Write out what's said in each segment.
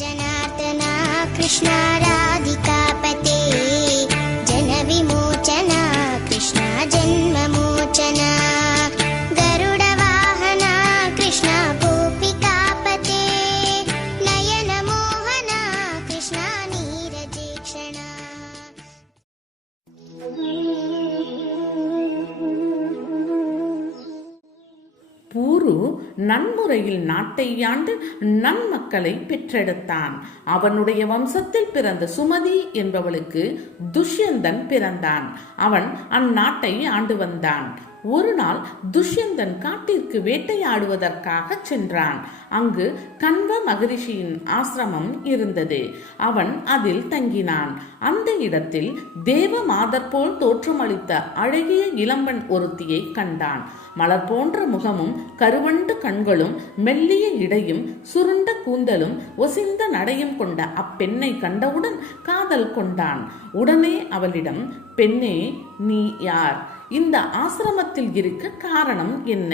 जनार्दना कृष्ण राधिकापते जन विमोचना कृष्ण जन्ममोचना गरुड वाहना कृष्ण गोपिकापते नयन मोहना कृष्ण नीरजेक्षणा। பூரு நன்முறையில் நாட்டை ஆண்டு நன்மக்களை பெற்றெடுத்தான். அவனுடைய வம்சத்தில் பிறந்த சுமதி என்பவளுக்கு துஷ்யந்தன் பிறந்தான். அவன் அந்நாட்டை ஆண்டு வந்தான். ஒரு நாள் துஷ்யந்தன் காட்டிற்கு வேட்டையாடுவதற்காக சென்றான். அங்கு கண்வ மகரிஷியின் ஆசிரமம் இருந்தது. அவன் அதில் தங்கினான். அந்த இடத்தில் தேவ மாதர் போல் தோற்றமளித்த அழகிய இளம்பெண் ஒருத்தியை கண்டான். மலர் போன்ற முகமும் கருவண்டு கண்களும் மெல்லிய இடையும் சுருண்ட கூந்தலும் ஒசிந்த நடையும் கொண்ட அப்பெண்ணை கண்டவுடன் காதல் கொண்டான். உடனே அவளிடம், பெண்ணே, நீ யார்? இந்த ஆசிரமத்தில் இருக்க காரணம் என்ன?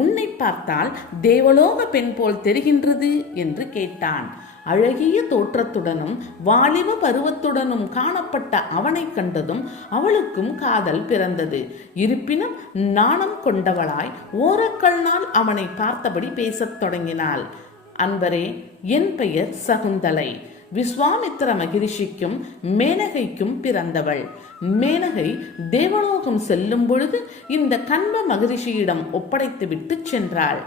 உன்னை பார்த்தால் தேவலோக பெண் போல் தெரிகின்றது என்று கேட்டான். அழகிய தோற்றத்துடனும் வாலிப பருவத்துடனும் காணப்பட்ட அவனை கண்டதும் அவளுக்கும் காதல் பிறந்தது. இருப்பினும் நாணம் கொண்டவளாய் ஓரக்கண்ணால் அவனை பார்த்தபடி பேசத் தொடங்கினாள். அன்பரே, என் பெயர் சகுந்தலை. விஸ்வாமித்திர மகிழ்ச்சிக்கும் மேனகைக்கும் பிறந்தவள். மேனகை தேவலோகம் செல்லும் பொழுது இந்த கண்வ மகரிஷியிடம் ஒப்படைத்து விட்டு சென்றாள்.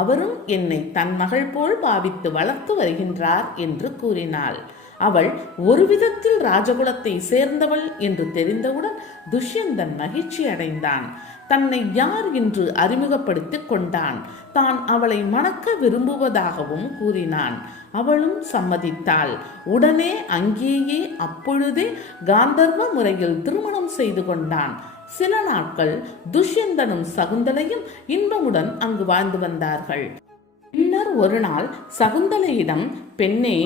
அவரும் என்னை தன் மகள் போல் பாவித்து வளர்த்து வருகின்றார் என்று கூறினாள். அவள் ஒரு விதத்தில் ராஜகுலத்தை சேர்ந்தவள் என்று தெரிந்தவுடன் துஷ்யந்தன் மகிழ்ச்சி அடைந்தான். தன்னை யார் என்று அறிமுகப்படுத்திக் கொண்டான். தான் அவளை மணக்க விரும்புவதாகவும் கூறினான். அவளும் சம்மதித்தாள். உடனே அங்கேயே அப்பொழுதே காந்தர்வ முறையில் திருமணம் செய்து கொண்டான். சில நாட்கள் துஷ்யந்தனும் சகுந்தலையும் இன்பமுடன் அங்கு வாழ்ந்து வந்தார்கள். பின்னர் ஒரு நாள் சகுந்தலையிடம், பெண்ணே,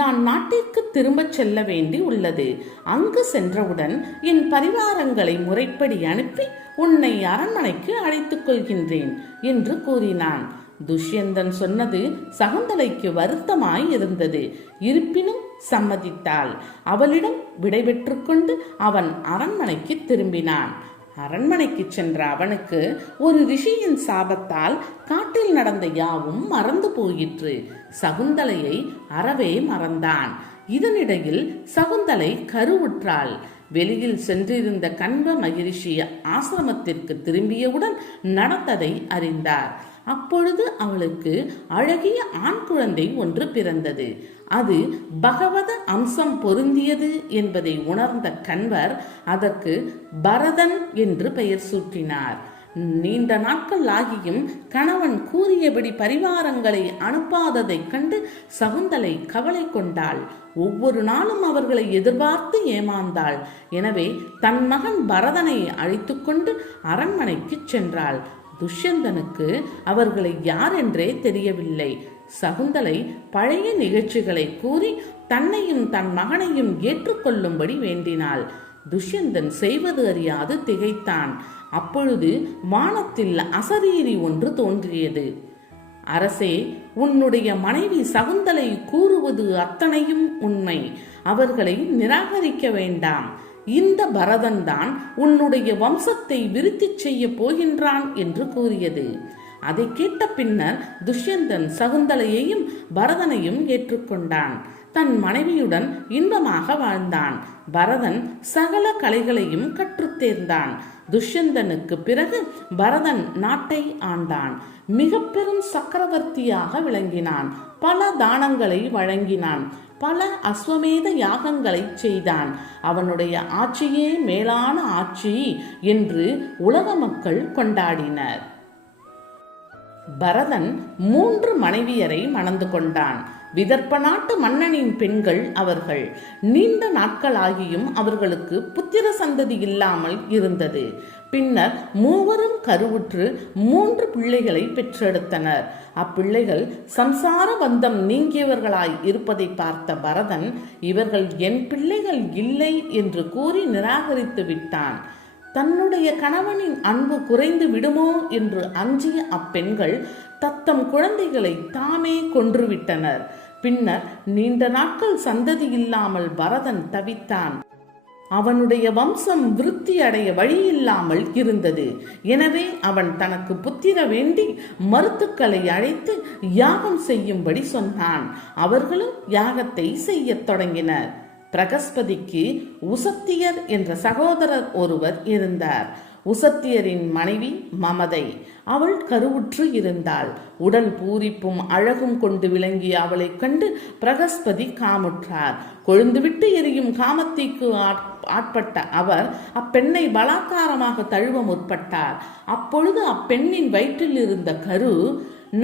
நான் நாட்டிற்கு திரும்பச் செல்ல வேண்டி உள்ளது. அங்கு சென்றவுடன் என் பரிவாரங்களை முறைப்படி அனுப்பி உன்னை அரண்மனைக்கு அழைத்துக் கொள்கின்றேன் என்று கூறினான். துஷ்யந்தன் சொன்னது சகுந்தலைக்கு வருத்தமாய் இருந்தது. இருப்பினும் சம்மதித்தாள். அவளிடம் விடைபெற்று கொண்டு அவன் அரண்மனைக்கு திரும்பினான். அரண்மனைக்கு சென்ற அவனுக்கு ஒரு ரிஷியின் சாபத்தால் காட்டில் நடந்த யாவும் மறந்து போயிற்று. சகுந்தலையை அறவே மறந்தான். இதனிடையில் சகுந்தலை கருவுற்றாள். வெளியில் சென்றிருந்த கண்வ மகரிஷி ஆசிரமத்திற்கு திரும்பியவுடன் நடந்ததை அறிந்தார். அப்பொழுது அவளுக்கு அழகிய ஆண் குழந்தை ஒன்று பிறந்தது. அது பகவத அம்சம் பொருந்தியது என்பதை உணர்ந்த கண்வர் அதற்கு பரதன் என்று பெயர் சூட்டினார். நீண்ட நாட்கள் ஆகியும் கணவன் கூறியபடி பரிவாரங்களை அனுப்பாததைக் கண்டு சகுந்தலை கவலை கொண்டாள். ஒவ்வொரு நாளும் அவர்களை எதிர்பார்த்து ஏமாந்தாள். எனவே தன் மகன் பரதனை அழைத்து கொண்டு அரண்மனைக்கு சென்றாள். துஷ்யந்தனுக்கு அவர்களை யார் என்றே தெரியவில்லை. சகுந்தலை பழைய நிகழ்ச்சிகளை கூறி தன்னையும் தன் மகனையும் ஏற்றுக்கொள்ளும்படி வேண்டினாள். துஷ்யந்தன் செய்வது அறியாது திகைத்தான். அப்பொழுது வானத்தில் அசரீரி ஒன்று தோன்றியது. அரசே, உன்னுடைய மனைவி சகுந்தலை கூறுவது அத்தனையும் உண்மை. அவர்களை நிராகரிக்க வேண்டாம். இந்த பரதன் தான் உன்னுடைய வம்சத்தை விருத்தி செய்ய போகின்றான் என்று கூறியது. அதை கேட்ட பின்னர் துஷ்யந்தன் சகுந்தலையையும் பரதனையும் ஏற்றுக்கொண்டான். தன் மனைவியுடன் இன்பமாக வாழ்ந்தான். பரதன் சகல கலைகளையும் கற்றுத் தேர்ந்தான். துஷ்யந்தனுக்கு பிறகு பரதன் நாட்டை ஆண்டான். மிக பெரும் சக்கரவர்த்தியாக விளங்கினான். பல தானங்களை வழங்கினான். பல அஸ்வமேத யாகங்களை செய்தான். அவனுடைய ஆட்சியே மேலான ஆட்சி என்று உலக மக்கள் கொண்டாடினர். பரதன் 3 மனைவியரை மணந்து கொண்டான். விதர்ப்ப நாட்டு மன்னனின் பெண்கள் அவர்கள். நீண்ட நாட்களாகியும் அவர்களுக்கு புத்திர சந்ததி இல்லாமல் இருந்தது. பின்னர் 3 கருவுற்று 3 பிள்ளைகளை பெற்றெடுத்தனர். அப்பிள்ளைகள் சம்சார பந்தம் நீங்கியவர்களாய் இருப்பதை பார்த்த பரதன், இவர்கள் என் பிள்ளைகள் இல்லை என்று கூறி நிராகரித்து விட்டான். தன்னுடைய கணவனின் அன்பு குறைந்து விடுமோ என்று அஞ்சிய அப்பெண்கள் தத்தம் குழந்தைகளை தாமே கொன்றுவிட்டனர். பின்னர் நீண்ட நாட்கள் சந்ததி இல்லாமல் பரதன் தவித்தான். அவனுடைய வம்சம் விருத்தி அடைய வழியில்லாமல் இருந்தது. எனவே அவன் தனக்கு புத்திர வேண்டி மருத்துக்களை அழைத்து யாகம் செய்யும்படி சொன்னான். அவர்களும் யாகத்தை செய்யத் தொடங்கினர். பிரகஸ்பதிக்கு உசத்தியர் என்ற சகோதரர் ஒருவர் இருந்தார். உசத்தியரின் மனைவி மமதை. அவள் கருவுற்று இருந்தாள். உடல் பூரிப்பும் அழகும் கொண்டு விளங்கிய அவளை கண்டு பிரகஸ்பதி காமுற்றார். கொழுந்துவிட்டு எரியும் காமத்தீக்கு ஆட்பட்ட அவர் அப்பெண்ணை பலாத்காரமாக தழுவ முற்பட்டார். அப்பொழுது அப்பெண்ணின் வயிற்றில் இருந்த கரு,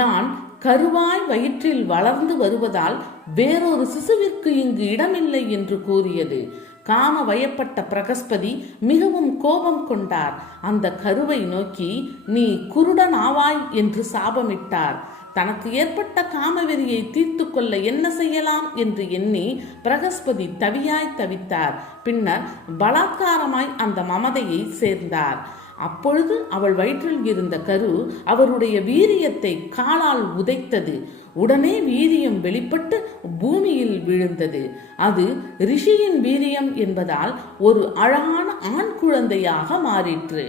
நான் கருவாய் வயிற்றில் வளர்ந்து வருவதால் வேறொரு சிசுவிற்கு இங்கு இடமில்லை என்று கூறியது. காம வயப்பட்ட பிரகஸ்பதி மிகவும் கோபம் கொண்டார். அந்த கருவை நோக்கி, நீ குருடன் ஆவாய் என்று சாபமிட்டார். தனக்கு ஏற்பட்ட காமவெறியை தீர்த்து கொள்ள என்ன செய்யலாம் என்று எண்ணி பிரகஸ்பதி தவியாய் தவித்தார். பின்னர் பலாத்காரமாய் அந்த மமதையை சேர்ந்தார். அப்பொழுது அவள் வயிற்றில் இருந்த கரு அவருடைய வீரியத்தை காலால் உதைத்தது. உடனே வீரியம் வெளிப்பட்டு பூமியில் விழுந்தது. அது ரிஷியின் வீரியம் என்பதால் ஒரு அழகான ஆண் குழந்தையாக மாறிற்று.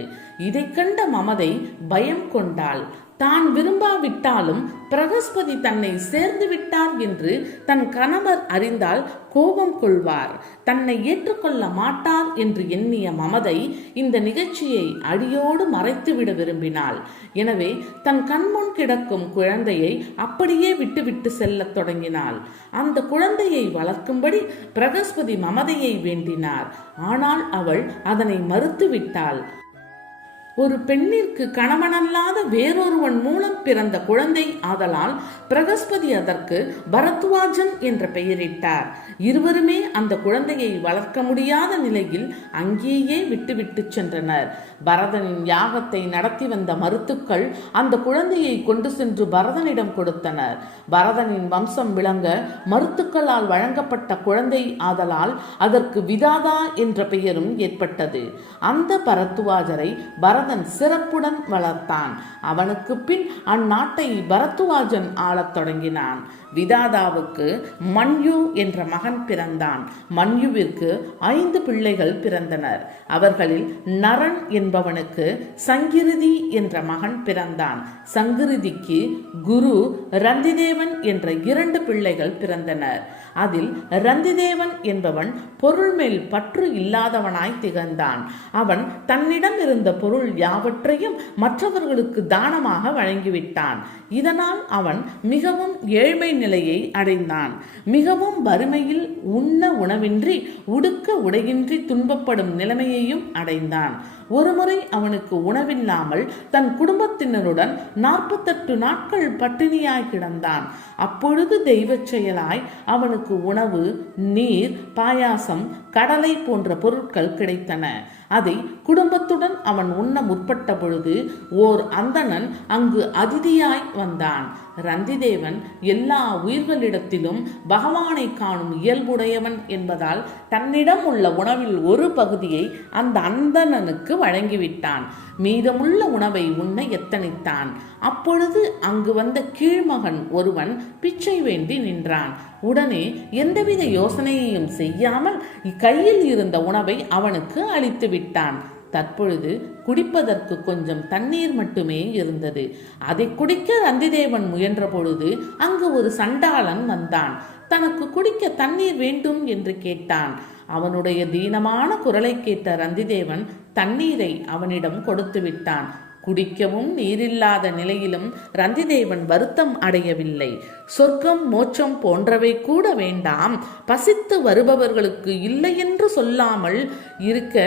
இதை கண்ட மமதை பயம் கொண்டாள். தான் விரும்பாவிட்டாலும் பிரகஸ்பதி தன்னை சேர்ந்து விட்டார் என்று தன் கணவர் அறிந்தால் கோபம் கொள்வார், தன்னை ஏற்றுக்கொள்ள மாட்டார் என்று எண்ணிய மமதை இந்த நிகழ்ச்சியை அடியோடு மறைத்துவிட விரும்பினாள். எனவே தன் கண்முன் கிடக்கும் குழந்தையை அப்படியே விட்டுவிட்டு செல்லத் தொடங்கினாள். அந்த குழந்தையை வளர்க்கும்படி பிரகஸ்பதி மமதையை வேண்டினார். ஆனால் அவள் அதனை மறுத்துவிட்டாள். ஒரு பெண்ணிற்கு கணவனல்லாத வேறொருவன் மூலம் பிறந்த குழந்தை ஆதலால் பிரகஸ்பதி அதற்கு பரத்வாஜன் என்ற பெயரிட்டார். இருவருமே அந்த குழந்தையை வளர்க்க முடியாத நிலையில் அங்கேயே விட்டுவிட்டு சென்றனர். பரதனின் யாகத்தை நடத்தி வந்த மருத்துக்கள் அந்த குழந்தையை கொண்டு சென்று பரதனிடம் கொடுத்தனர். பரதனின் வம்சம் விளங்க மருத்துக்களால் வழங்கப்பட்ட குழந்தை ஆதலால் அதற்கு விதாதா என்ற பெயரும் ஏற்பட்டது. அந்த பரத்வாஜரை பரதன் சிறப்புடன் வளர்த்தான். அவனுக்கு பின் அந்நாட்டை பரத்வாஜன் ஆளத் தொடங்கினான். விதாதாவுக்கு மன்யு என்ற மகன் பிறந்தான். மன்யுவிற்கு 5 பிள்ளைகள் பிறந்தனர். அவர்களில் நரன் என்பவனுக்கு சங்கிருதி என்ற மகன் பிறந்தான். சங்கிருதிக்கு குரு, ரந்திதேவன் என்ற 2 பிள்ளைகள் பிறந்தனர். அதில் ரந்திதேவன் என்பவன் பொருள் மேல் பற்று இல்லாதவனாய் திகழ்ந்தான். அவன் தன்னிடம் இருந்த பொருள் யாவற்றையும் மற்றவர்களுக்கு தானமாக வழங்கிவிட்டான். இதனால் அவன் மிகவும் ஏழ்மை நிலையை அடைந்தான். மிகவும் வறுமையில் உண்ண உணவின்றி உடுக்க உடையின்றி துன்பப்படும் நிலைமையையும் அடைந்தான். ஒருமுறை அவனுக்கு உணவில்லாமல் தன் குடும்பத்தினருடன் 48 நாட்கள் பட்டினியாய் கிடந்தான். அப்பொழுது தெய்வ செயலாய் அவனுக்கு உணவு, நீர், பாயாசம், கடலை போன்ற பொருட்கள் கிடைத்தன. அதை குடும்பத்துடன் அவன் உண்ண முற்பட்ட பொழுது ஓர் அந்தணன் அங்கு அதிதியாய் வந்தான். ரந்திதேவன் எல்லா உயிர்களிடத்திலும் பகவானை காணும் இயல்புடையவன் என்பதால் தன்னிடம் உள்ள உணவில் ஒரு பகுதியை அந்த அந்தணனுக்கு வழங்கிவிட்டான். மீதமுள்ள உணவை உண்ண எத்தனித்தான். அப்பொழுது அங்கு வந்த கீழ்மகன் ஒருவன் பிச்சை வேண்டி நின்றான். உடனே எந்தவித யோசனையையும் செய்யாமல் கையில் இருந்த உணவை அவனுக்கு அளித்து விட்டான். தற்பொழுது குடிப்பதற்கு கொஞ்சம் தண்ணீர் மட்டுமே இருந்தது. அதை குடிக்க ரந்திதேவன் முயன்ற பொழுது அங்கு ஒரு சண்டாளன் வந்தான். தனக்கு குடிக்க தண்ணீர் வேண்டும் என்று கேட்டான். அவனுடைய தீனமான குரலை கேட்ட ரந்திதேவன் தண்ணீரை அவனிடம் கொடுத்து விட்டான். குடிக்கவும் நீரில்லாத நிலையிலும் ரந்திதேவன் வருத்தம் அடையவில்லை. சொர்க்கம், மோட்சம் போன்றவை கூட வேண்டாம், பசித்து வருபவர்களுக்கு இல்லை என்று சொல்லாமல் இருக்க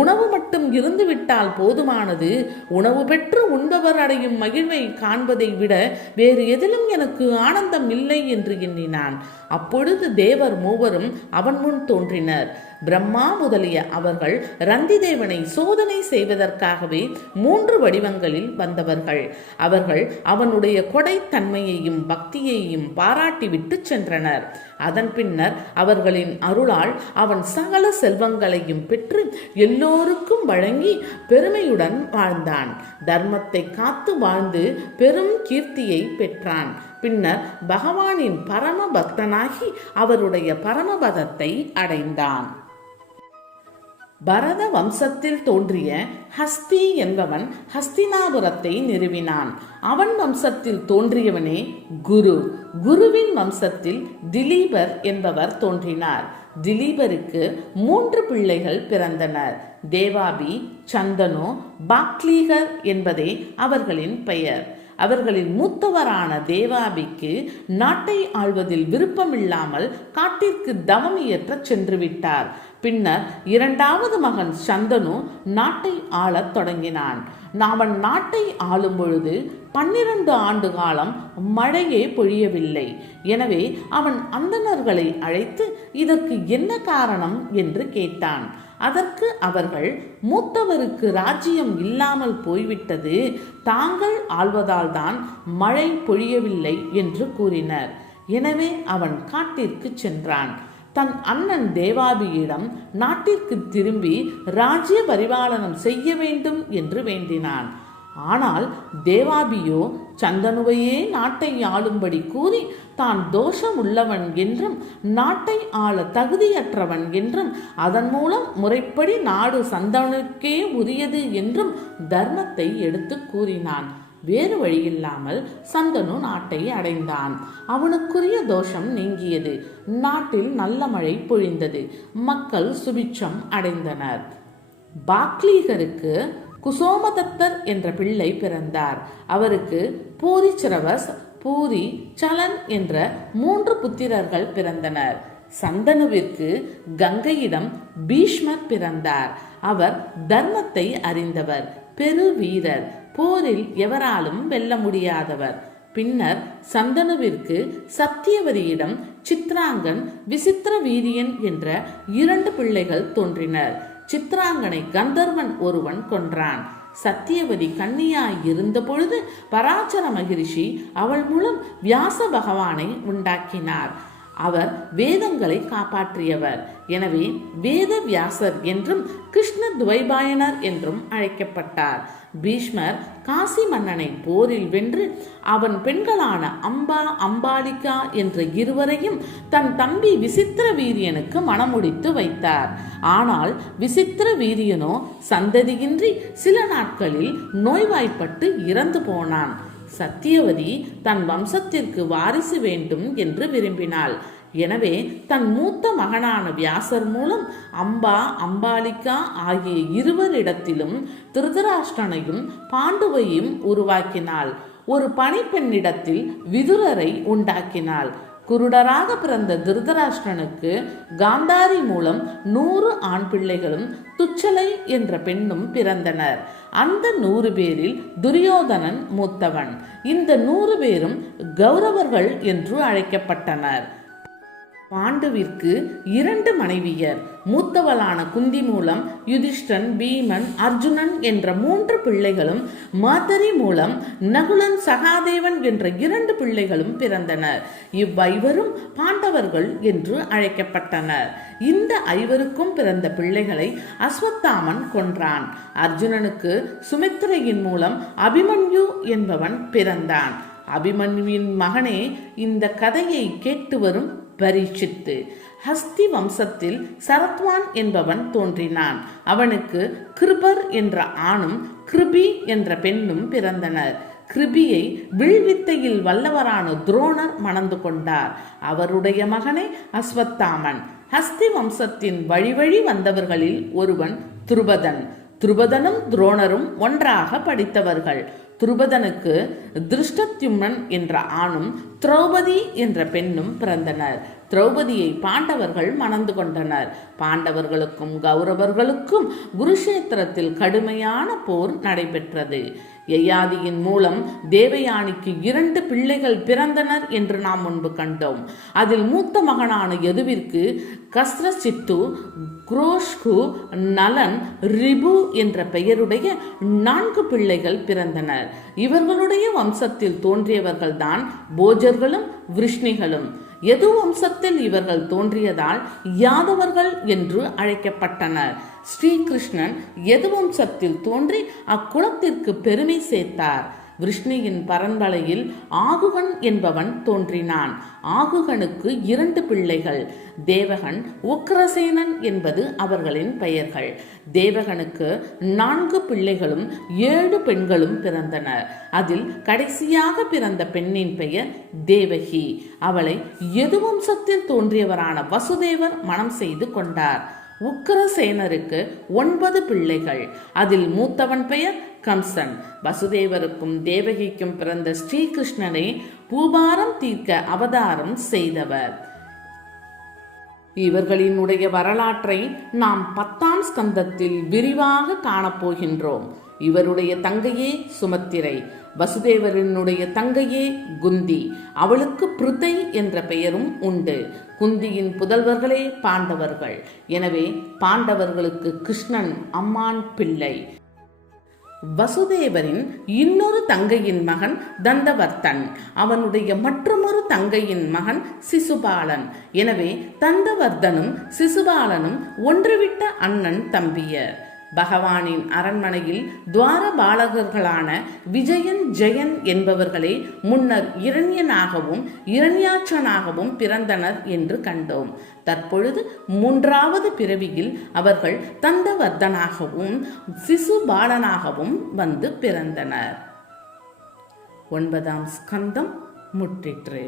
உணவு மட்டும் இருந்துவிட்டால் போதுமானது. உணவு பெற்று உண்பவர் அடையும் மகிழ்வை காண்பதை விட வேறு எதிலும் எனக்கு ஆனந்தம் இல்லை என்று எண்ணினான். அப்பொழுது தேவர் மூவரும் அவன் முன் தோன்றினர். பிரம்மா முதலிய அவர்கள் ரந்திதேவனை சோதனை செய்வதற்காகவே 3 வடிவங்களில் வந்தவர்கள். அவர்கள் அவனுடைய கொடைத்தன்மையையும் பக்தியையும் பாராட்டிவிட்டு சென்றனர். அதன் பின்னர் அவர்களின் அருளால் அவன் சகல செல்வங்களையும் பெற்று எல்லோருக்கும் வழங்கி பெருமையுடன் வாழ்ந்தான். தர்மத்தை காத்து வாழ்ந்து பெரும் கீர்த்தியை பெற்றான். பின்னர் பகவானின் பரம பக்தனாகி அவருடைய பரமபதத்தை அடைந்தான். பரத வம்சத்தில் தோன்றிய ஹஸ்தி என்பவன் ஹஸ்தினாபுரத்தை நிறுவினான். அவன் வம்சத்தில் தோன்றியவனே குரு. குருவின் வம்சத்தில் திலீபர் என்பவர் தோன்றினார். திலீபருக்கு 3 பிள்ளைகள் பிறந்தனர். தேவாபி, சந்தனு, பாக்லீகர் என்பதே அவர்களின் பெயர். அவர்களின் மூத்தவரான தேவாபிக்கு நாட்டை ஆள்வதில் விருப்பமில்லாமல் காட்டிற்கு தவம் இயற்ற சென்று விட்டார். பின்னர் 2வது மகன் சந்தனு நாட்டை ஆளத் தொடங்கினான். அவன் நாட்டை ஆளும் பொழுது 12 ஆண்டு காலம் மழையே பொழியவில்லை. எனவே அவன் அந்தணர்களை அழைத்து இதற்கு என்ன காரணம் என்று கேட்டான். அதற்கு அவர்கள், மூத்தவருக்கு ராஜ்யம் இல்லாமல் போய்விட்டது, தாங்கள் ஆள்வதால் தான் மழை பொழியவில்லை என்று கூறினர். எனவே அவன் காட்டிற்கு சென்றான். தன் அண்ணன் தேவாபியிடம் நாட்டிற்கு திரும்பி ராஜ்ய பரிபாலனம் செய்ய வேண்டும் என்று வேண்டினான். ஆனால் தேவாபியோ சந்தனுவையே நாட்டை ஆளும்படி கூறி தான் தோஷம் உள்ளவன் என்றும் நாட்டை ஆள தகுதியற்றவன் என்றும் அதன் மூலம் முறைப்படி நாடு சந்தனுக்கே உரியது என்றும் தர்மத்தை எடுத்து கூறினான். வேறு வழியில்லாமல் சந்தனு நாட்டை அடைந்தான். அவனுக்குரிய தோஷம் நீங்கியது. நாட்டில் நல்ல மழை பொழிந்தது. மக்கள் சுபிட்சம் அடைந்தனர். பாக்லீகருக்கு குசோமதத்தர் என்ற பிள்ளை பிறந்தார். அவருக்கு பூரிச்சிரவஸ், பூரி, சலன் என்ற 3 புத்திரர்கள் பிறந்தனர். சந்தனுவிற்கு கங்கையிடம் பீஷ்மர் பிறந்தார். அவர் தர்மத்தை அறிந்தவர், பெரு வீரர், போரில் எவராலும் வெல்ல முடியாதவர். பின்னர் சந்தனுவிற்கு சத்தியவதியிடம் சித்ராங்கன், விசித்திர வீரியன் என்ற 2 பிள்ளைகள் தோன்றினர். சித்ராங்கனை கந்தர்வன் ஒருவன் கொன்றான். சத்தியவதி கன்னியாய் இருந்த பொழுது பராசர மகிழ்ச்சி அவள் மூலம் வியாச பகவானை உண்டாக்கினார். அவர் வேதங்களை காப்பாற்றியவர். எனவே வேத வியாசர் என்றும் கிருஷ்ண துவைபாயனர் என்றும் அழைக்கப்பட்டார். பீஷ்மர் காசி மன்னனை போரில் வென்று அவன் பெண்களான அம்பா, அம்பாலிகா என்ற இருவரையும் தன் தம்பி விசித்திர வீரியனுக்கு மணமுடித்து வைத்தார். ஆனால் விசித்திர வீரியனோ சந்ததியின்றி சில நாட்களில் நோய்வாய்ப்பட்டு இறந்து போனான். சத்தியவதி தன் வம்சத்திற்கு வாரிசு வேண்டும் என்று விரும்பினாள். எனவே தன் மூத்த மகனான வியாசர் மூலம் அம்பா, அம்பாலிகா ஆகிய இருவரிடத்திலும் திருதராஷ்டிரனையும் பாண்டுவையும் உருவாக்கினாள். ஒரு பணிப்பெண்ணிடத்தில் விதுரரை உண்டாக்கினாள். குருடராக பிறந்த திருதராஷ்டிரனுக்கு காந்தாரி மூலம் 100 ஆண் பிள்ளைகளும் துச்சலை என்ற பெண்ணும் பிறந்தனர். அந்த 100 பேரில் துரியோதனன் மூத்தவன். இந்த 100 பேரும் கௌரவர்கள் என்று அழைக்கப்பட்டனர். பாண்டுவிற்கு 2 மனைவியர். மூத்தவளான குந்தி மூலம் யுதிஷ்டன், பீமன், அர்ஜுனன் என்ற 3 பிள்ளைகளும், மாதரி மூலம் நகுலன், சகாதேவன் என்ற 2 பிள்ளைகளும் பிறந்தனர். இவ்வைவரும் பாண்டவர்கள் என்று அழைக்கப்பட்டனர். இந்த 5 பிறந்த பிள்ளைகளை அஸ்வத்தாமன் கொன்றான். அர்ஜுனனுக்கு சுமித்திரையின் மூலம் அபிமன்யு என்பவன் பிறந்தான். அபிமன்யுவின் மகனே இந்த கதையை கேட்டு வரும் பரீட்சித்து. ஹஸ்தி வம்சத்தில் சரத்வான் என்பவன் தோன்றினான். அவனுக்கு கிருபர் என்ற ஆணும் கிருபி என்ற பெண்ணும் பிறந்தனர். கிருபியை வில்வித்தையில் வல்லவரான துரோணர் மணந்து கொண்டார். அவருடைய மகனே அஸ்வத்தாமன். ஹஸ்தி வம்சத்தின் வழி வந்தவர்களில் ஒருவன் துருபதன். துருபதனும் துரோணரும் ஒன்றாக படித்தவர்கள். துருபதனுக்கு திருஷ்டத்யும்னன் என்ற ஆணும் திரௌபதி என்ற பெண்ணும் பிறந்தனர். திரௌபதியை பாண்டவர்கள் மணந்து கொண்டனர். பாண்டவர்களுக்கும் கௌரவர்களுக்கும் குருஷேத்திரத்தில் கடுமையான போர் நடைபெற்றது. யயாதியின் மூலம் தேவயானிக்கு 2 பிள்ளைகள் பிறந்தனர் என்று நாம் முன்பு கண்டோம். அதில் மூத்த மகனான யதுவிற்கு கஸ்ரசித்து, குரோஷ்கு, நலன், ரிபு என்ற பெயருடைய 4 பிள்ளைகள் பிறந்தனர். இவர்களுடைய வம்சத்தில் தோன்றியவர்கள்தான் போஜர்களும் விருஷ்ணிகளும். யது வம்சத்தில் இவர்கள் தோன்றியதால் யாதவர்கள் என்று அழைக்கப்பட்டனர். ஸ்ரீகிருஷ்ணன் யது வம்சத்தில் தோன்றி அக்குலத்திற்கு பெருமை சேர்த்தார். விஷ்ணுவின் பரம்பரையில் ஆகுகன் என்பவன் தோன்றினான். ஆகுகனுக்கு 2 பிள்ளைகள். தேவகன், உக்கிரசேனன் என்பது அவர்களின் பெயர்கள். தேவகனுக்கு 4 பிள்ளைகளும் 7 பெண்களும் பிறந்தனர். அதில் கடைசியாக பிறந்த பெண்ணின் பெயர் தேவகி. அவளை யதுவம்சத்தில் தோன்றியவரான வசுதேவர் மணம் செய்து கொண்டார். உக்கிரசேனருக்கு 9 பிள்ளைகள். அதில் மூத்தவன் பெயர் கம்சன். வசுதேவருக்கும் தேவகிக்கும் பிறந்த ஸ்ரீகிருஷ்ணனை பூபாரம் தீர்க்க அவதாரம் செய்தவர். இவர்களினுடைய வரலாற்றை நாம் 10ஆம் ஸ்கந்தத்தில் விரிவாக காணப்போகின்றோம். இவருடைய தங்கையே சுமத்திரை, வசுதேவரினுடைய தங்கையே குந்தி. அவளுக்கு பிருதை என்ற பெயரும் உண்டு. குந்தியின் புதல்வர்களே பாண்டவர்கள். எனவே பாண்டவர்களுக்கு கிருஷ்ணன் அம்மான் பிள்ளை. வசுதேவரின் இன்னொரு தங்கையின் மகன் தந்தவர்த்தன். அவனுடைய மற்றொரு தங்கையின் மகன் சிசுபாலன். எனவே தந்தவர்த்தனும் சிசுபாலனும் ஒன்றுவிட்ட அண்ணன் தம்பியர். பகவானின் அரண்மனையில் துவார பாலகர்களான விஜயன், ஜெயன் என்பவர்களே முன்னர் இரண்யனாகவும் இரண்யாட்சனாகவும் பிறந்தனர் என்று கண்டோம். தற்பொழுது 3வது பிறவியில் அவர்கள் தந்தவர்த்தனாகவும் சிசுபாலனாகவும் வந்து பிறந்தனர். 9ஆம் ஸ்கந்தம் முற்றிற்று.